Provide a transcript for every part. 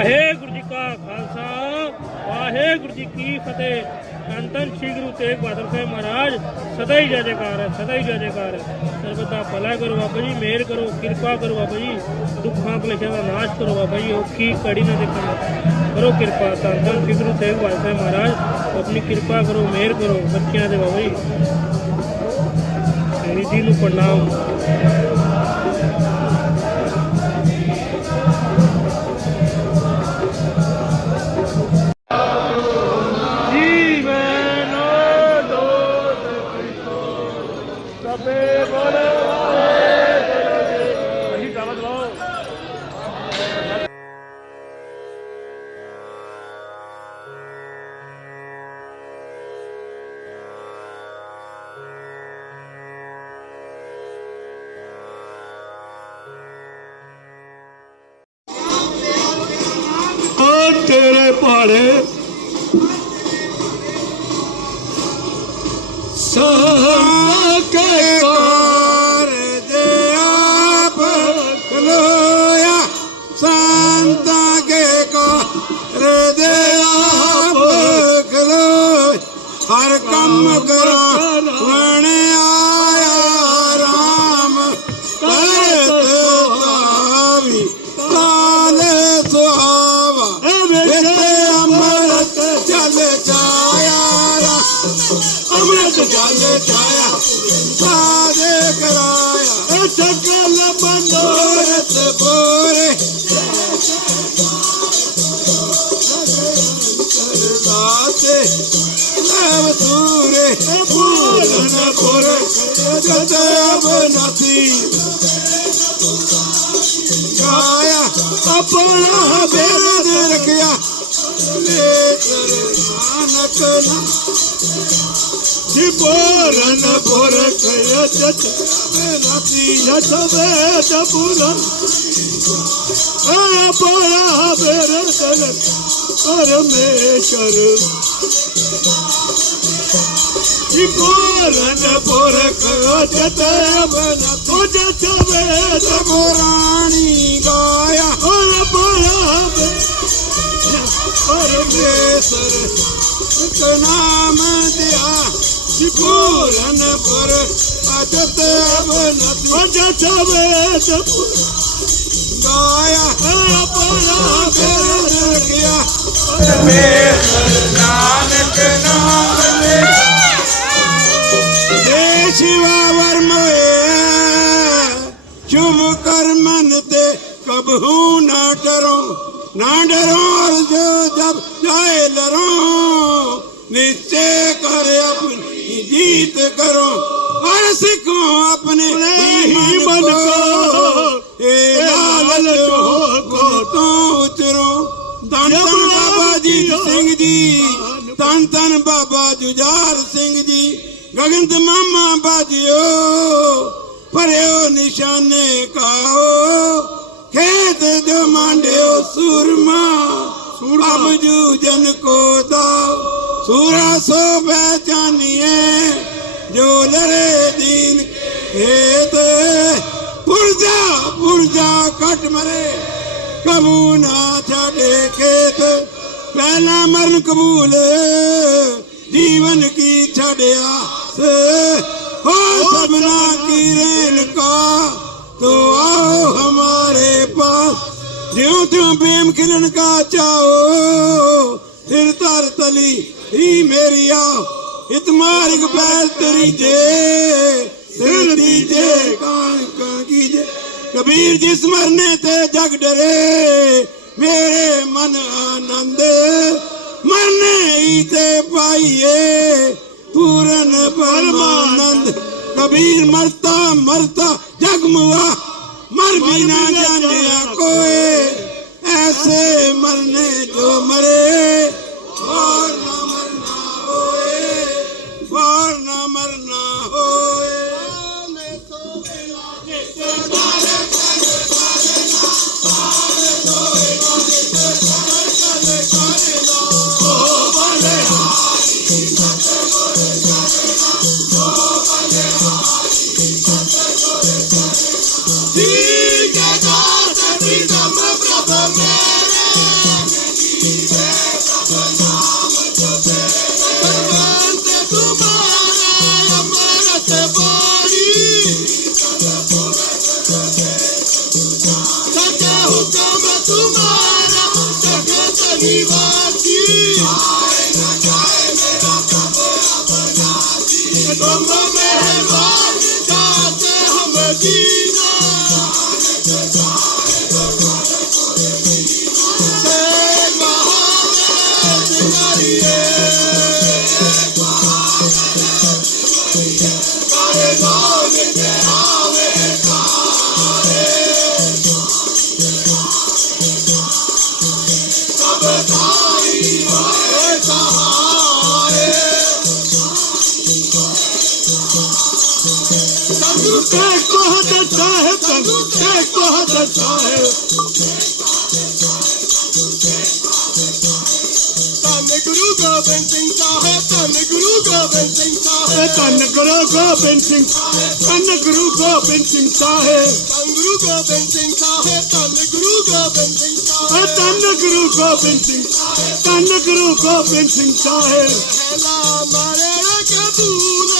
ਵਾਹਿਗੁਰੂ ਜੀ ਕਾ ਖਾਲਸਾ, ਵਾਹਿਗੁਰੂ ਜੀ ਕੀ ਫਤਿਹ। ਧੰਨ ਸ੍ਰੀ ਗੁਰੂ ਤੇਗ ਬਹਾਦਰ ਸਾਹਿਬ ਮਹਾਰਾਜ, ਸਦਾ ਹੀ ਜੈ ਜੈਕਾਰ ਹੈ ਸਦਾ ਹੀ ਜੈ ਜੈਕਾਰ। ਹੈ ਸਰਬਤ ਦਾ ਭਲਾ ਕਰੋ ਬਾਬਾ ਜੀ ਮਿਹਰ ਕਰੋ, ਕਿਰਪਾ ਕਰੋ ਬਾਬਾ ਜੀ, ਦੁੱਖਾਂ ਕਲੇਸ਼ਾਂ ਦਾ ਨਾਸ਼ ਕਰੋ ਬਾਬਾ ਜੀ, ਔਖੀ ਕੜੀ ਨਾ ਦੇਖਣਾ ਕਰੋ ਕਿਰਪਾ ਧੰਨ ਧੰਨ ਸ੍ਰੀ ਗੁਰੂ ਤੇਗ ਬਹਾਦਰ ਸਾਹਿਬ ਮਹਾਰਾਜ, ਆਪਣੀ ਕਿਰਪਾ ਕਰੋ ਮਿਹਰ ਕਰੋ, ਬੱਚਿਆਂ ਦੇ ਬਾਬਾ ਜੀ। ਜੀ ਨੂੰ ਪ੍ਰਣਾਮ। ਭਾਲੇ ਸਾਹ ਕੇ ਕਰ ਦੇ ਆਪ ਖਲੋਇਆ। ਸੰਤਾਂ ਕੇ ਕਰ ਦੇ ਆਪ ਖਲੋਇ ਹਰ ਕੰਮ ਕਰਾਂ ਵਣ ਦਾਤੇ ਲਵ ਸੂਰੇ ਪੂਰਨ ਪੁਰ ਜਤ ਬਨਸੀ ਗਾਇਆ ਆਪਣਾ ਬੇਦ ਰਖਿਆ। ਨੇਤਰ ਨਾਨਕ ਨਾ। ਜਿਬੋਰਨ ਪੁਰ ਖਯ ਜਤ ਬਨਸੀ ਜਤ ਵੇਦ ਪੁਰਨ ਆ ਬੜਾ જગત પરમેશ્વર પુરન પુરખ જત મન પૂજત વેદ પુરાણી ગાયા પર પરમ પરમેશ્વર નામ દયા પુરન પર અજત મન પૂજત ਕਬਹੂ ਨਾ ਡਰੋ ਨਾ ਡਰੋ ਅਰਜੋ ਜਬ ਜਾਏ ਲਰੋ ਨਿਸ਼ਚੈ ਕਰ ਆਪਣੀ ਜੀਤ ਕਰੋ ਹਰ ਸਿੱਖੋ ਆਪਣੇ ਧੰਨ ਧੰਨ ਬਾਬਾ ਜੁਝਾਰ ਸਿੰਘ ਜੀ ਗਗਨਤ ਮਾਮਾ ਬਾਜਿਓ ਭਰਿਓ ਨਿਸ਼ਾਨੇ ਕਾਓ। ਖੇਤ ਜੋ ਮਾਂਡਿਓ ਸੁਰਮਾ ਅਬ ਜੂਜਨ ਕੋ ਦਾਓ। ਸੂਰਾ ਸੋ ਪਹਿਚਾਨੀਏ ਜੋ ਲਰੇ ਦੀਨ ਖੇਤ। ਪੁਰਜਾ ਪੁਰਜਾ ਕਟ ਮਰੇ ਕਬੂ ਨਾ ਛਾੜੇ ਖੇਤ। ਪਹਿਲਾ ਮਰਨ ਕਬੂਲ, ਜੀਵਨ ਕੀ ਛੜਿਆ ਸੇ? ਹੋ ਸਭਨਾ ਕੀ ਰੇਨ ਕਾ? ਤੋ ਆਓ ਹਮਾਰੇ ਪਾਸ। ਜਿਉ ਤਿਉ ਬੇਮ ਕਿਰਨ ਕਾ ਚਾਓ ਸਿਰ ਧਰ ਤਲੀ ਹੀ ਮੇਰੀਆ ਇਤ ਮਾਰਗ ਬੈਲ ਤੇਰੀ ਜੇ, ਸਿਰ ਦੀਜੇ ਕਾਂ ਕਾਂ ਕੀਜੇ। ਕਬੀਰ ਜਿਸ ਮਰਨੇ ਤੇ ਜਗ ਡਰੇ ਮੇਰੇ ਮਨ ਆਨੰਦ ਮਰਨੇ ਤੇ ਪਾਈਏ। ਪੂਰਨ ਪਰਮਾਨੰਦ, ਕਬੀਰ ਮਰਤਾ ਮਰਤਾ, ਜਗ ਮੁਆ। ਮਰ ਵੀ ਨਾ ਜਾਣਿਆ ਕੋਏ, ਐਸੇ ਮਰਨੇ ਜੋ ਮਰੇ। Happy birthday. क्या कह देता है तन क्या कह देता है धन गुरु गोबिंद सिंह साहब धन गुरु गोबिंद सिंह साहब धन गुरु गोबिंद सिंह धन गुरु गोबिंद सिंह साहब धन गुरु गोबिंद सिंह साहब धन गुरु गोबिंद सिंह साहब धन गुरु गोबिंद सिंह धन गुरु गोबिंद सिंह साहब कहला मारे कबूल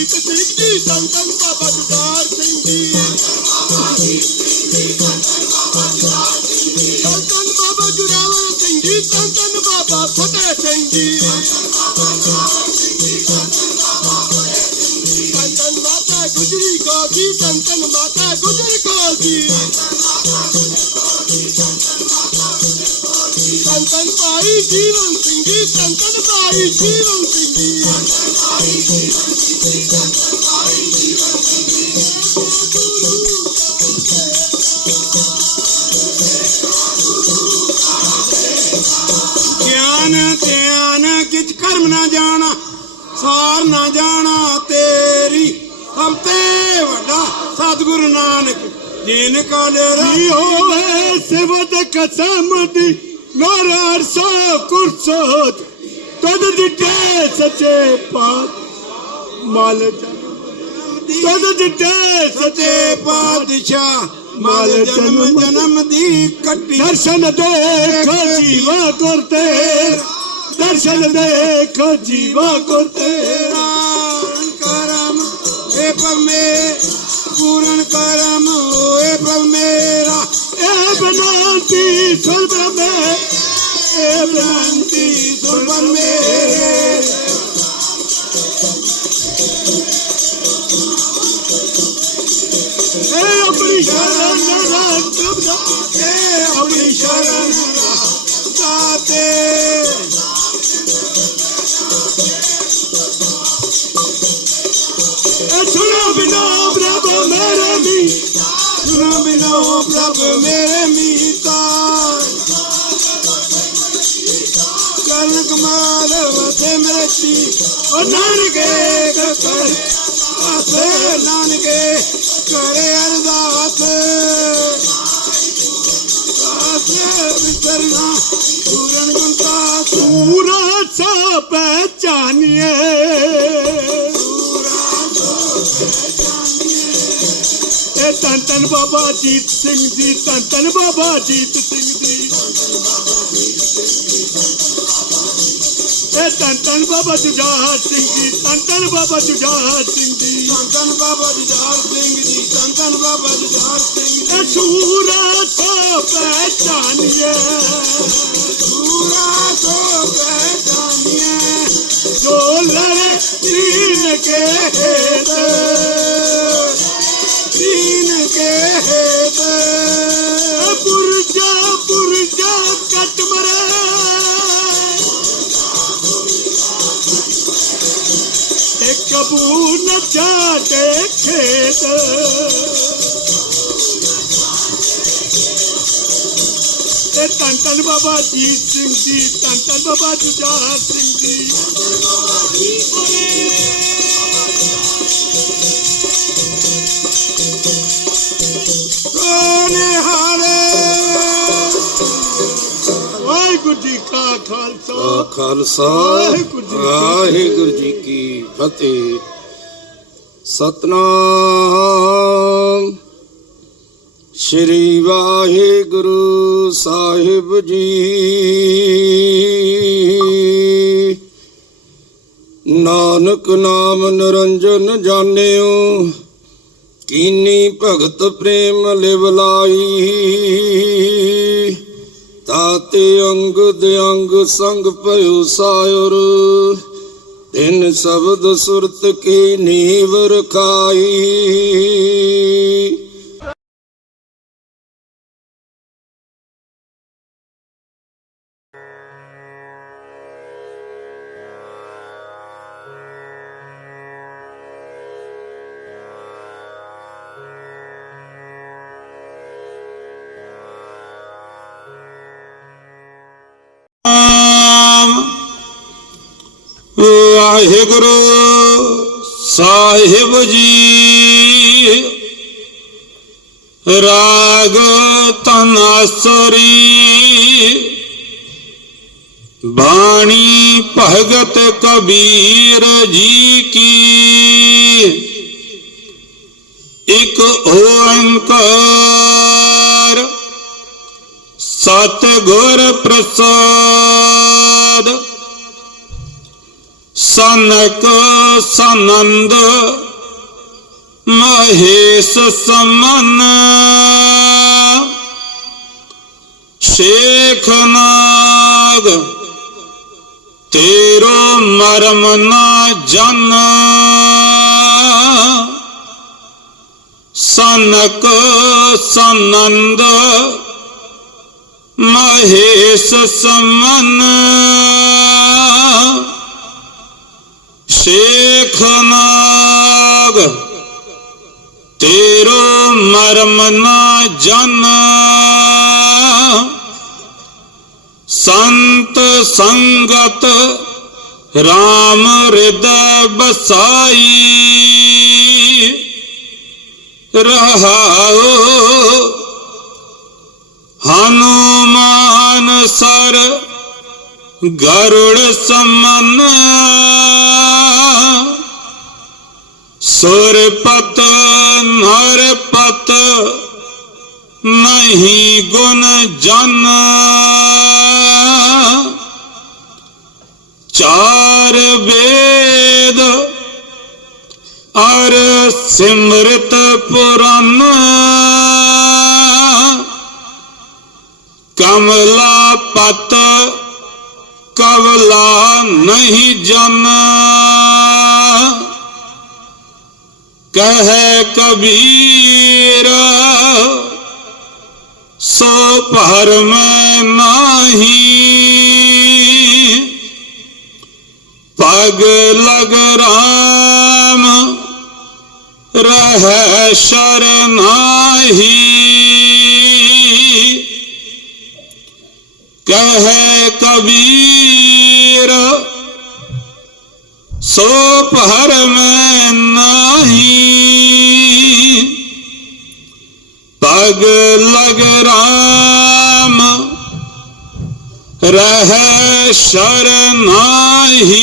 ਬਾਬਾ ਜੀਤ ਸਿੰਘ ਜੀ ਧੰਨ ਧੰਨ ਬਾਬਾ ਜੁਦਾਰ ਸਿੰਘ ਜੀ ਧੰਨ ਧੰਨ ਬਾਬਾ ਜੁਰਾਵਰ ਸਿੰਘ ਜੀ ਧੰਨ ਧੰਨ ਬਾਬਾ ਫਤਿਹ ਸਿੰਘ ਜੀ ਧੰਨ ਧੰਨ ਮਾਤਾ ਗੁਜਰੀ ਕੌਰ ਜੀ ਧੰਨ ਧੰਨ ਮਾਤਾ ਗੁਜਰੀ ਕੌਰ ਜੀ ਧੰਨ ਧੰਨ ਭਾਈ ਜੀਵਨ ਸਿੰਘ ਜੀ ਧੰਨ ਧੰਨ ਭਾਈ ਜੀਵਨ ਸਿੰਘ ਜੀ ਗਿਆਨ ਧਿਆਨ ਕਿਛ ਕਰਮ ਨਾ ਜਾਣਾ ਸਾਰ ਨਾ ਜਾਣਾ ਤੇਰੀ। ਸਭ ਤੇ ਵੱਡਾ ਸਤਿਗੁਰੂ ਨਾਨਕ ਜਿਨ ਕਾ ਡੇਰਾ ਹੋਵੇ ਸਿਵਤ ਕਸਮ ਦੀ। ਨਾਰਾਰ ਸੋ ਕੁਰਸੋਤ ਤਦ ਦਿੱਤੇ ਸੱਚੇ ਪਾਤ ਮਾਲ ਜਨਮ ਤਦ ਦਿੱਤੇ ਸੱਚੇ ਪਾਤਸ਼ਾਹ ਮਲ ਜਨਮ ਜਨਮ ਦੀ ਕੱਟੀ ਦਰਸ਼ਨ ਦੇਖ ਜੀਵਾ ਕਰਤੇ ਦਰਸ਼ਨ ਦੇਖ ਜੀਵਾ ਕਰਤੇ ਕਰਮ ਏ ਪਰਮੇ ਪੂਰਨ ਕਰਮ ਓਏ ਪਰਮੇਰਾ ਇਹ சொல்வர வேந்தி சொல்வன் மே அப்படி சரண அப்படி சரண காத்தே சுனா பின்னா பிரபு மரவி ਆਪਣੀ ਸ਼ਰਨ ਮੇਰੇ ਵੀ ਸੁਨ ਬਿਨੋ ਪ੍ਰਭ ਮੇਰੇ ਮੀਤਾ ਕਰਨ ਕਮਾਲ ਵਸੇ ਮੇਤੀ ਉਹ ਨਾਨਕੇ ਕਰ ਆਸੇ ਨਾਨਕੇ ਕਰੇ ਅਰਦਾਸ। ਆਸੇ ਵਿਚਰਨਾ ਪੂਰਨ ਗੁੰਤਾ ਪੂਰਾ ਸਾ ਪਹਿਚਾਨੀਏ ਤਨ ਬਾਬਾ ਜੀਤ ਸਿੰਘ ਜੀ ਤਨ ਤਨ ਬਾਬਾ ਜੀਤ ਸਿੰਘ ਜੀ। ਇਹ ਤਨ ਤਨ ਬਾਬਾ ਜੁਝਾਰ ਸਿੰਘ ਜੀ ਤਨ ਤਨ ਬਾਬਾ ਜੁਝਾਰ ਸਿੰਘ ਜੀ। ਸੰਤਨ ਬਾਬਾ ਜੁਝਾਰ ਸਿੰਘ ਜੀ ਸੰਤਨ ਬਾਬਾ ਜੁਝਾਰ ਸਿੰਘ ਜੀ। ਸੂਰਾ ਸਾ ਪਹਿਚਾਨੀਏ। ਪੂਰਾ ਸੋ ਪਹਿਚਾਨੀਏ। ਜੋ ਲੜੇ ਤੀਨ ਕੇ ਹੇਤ ਤੇ ਕਬੂ ਨ ਚਾਟੇ ਖੇਤ। ਤੇ ਤਨ ਤਨ ਬਾਬਾ ਜੀਤ ਸਿੰਘ ਜੀ ਤਨ ਤਨ ਬਾਬਾ ਜੁਝਾਰ ਸਿੰਘ ਜੀ। ਵਾਹਿਗੁਰੂ ਜੀ ਕਾ ਖਾਲਸਾ। ਖਾਲਸਾ। ਵਾਹਿਗੁਰੂ ਜੀ ਕੀ ਫਤਿਹ। ਸਤਨਾਮ। ਸ਼੍ਰੀ ਵਾਹਿਗੁਰੂ ਸਾਹਿਬ ਜੀ। ਨਾਨਕ ਨਾਮ ਨਿਰੰਜਨ ਜਾਣਿਓ ਕੀਨੀ ਭਗਤ ਪ੍ਰੇਮ ਲਿਵ ਲਾਈ ਤਾਤੇ ਅੰਗ ਦੇ ਅੰਗ ਸੰਗ ਭਇਓ ਸਾਇਰ ਤਿੰਨ ਸ਼ਬਦ ਸੁਰਤ ਕੀ ਨੀਵ ਰਖਾਈ। ਸਾਹਿਬ ਜੀ ਰਾਗ ਤਨਾਸਰੀ ਬਾਣੀ ਭਗਤ ਕਬੀਰ ਜੀ ਕੀ ਇਕ ਓੰਕਾਰ ਸਤ ਗੁਰ ਪ੍ਰਸਾਦ ਸਨਕ ਸਨੰਦ ਮਹੇਸ਼ ਸਮਨ ਸ਼ੇਖ ਨਾਗ ਤੇਰੋ ਮਰਮ ਨਾ ਜਨ। ਸਨਕ ਸਨੰਦ ਮਹੇਸ਼ ਸਮਨ ਸੰਤ ਸੰਗਤ RAM ਹਿਰਦੈ ਬਸਾਈ ਰਹਾਓ ਹਨੂਮਾਨ ਸਰ ਗਰੁੜ ਸਮਨ। ਸੁਰਪਤ ਨਰਪਤ ਨਹੀਂ ਗੁਣ ਜਨ। ਚਾਰ ਵੇਦ, ਅਰ ਸਿਮਰਤ ਪੁਰਾਨ। ਕਮਲਾ ਪਤ, ਕਵਲਾ ਨਹੀਂ ਜਨ। ਕਹੈ ਕਬੀਰ, ਸੋ ਭਰ ਮੈਂ ਨਾਹੀ। ਪਗ ਲਗ ਰਾਮ ਰਹਿ ਸ਼ਰਨਾਹੀ ਕਹੈ ਕਬੀਰ ਸੋ ਭਰ ਮੈਂ ਨਾਹੀ। ਪਗ ਲਗ ਰਾਮ ਰਹਿ ਸ਼ਰਨਾਹੀ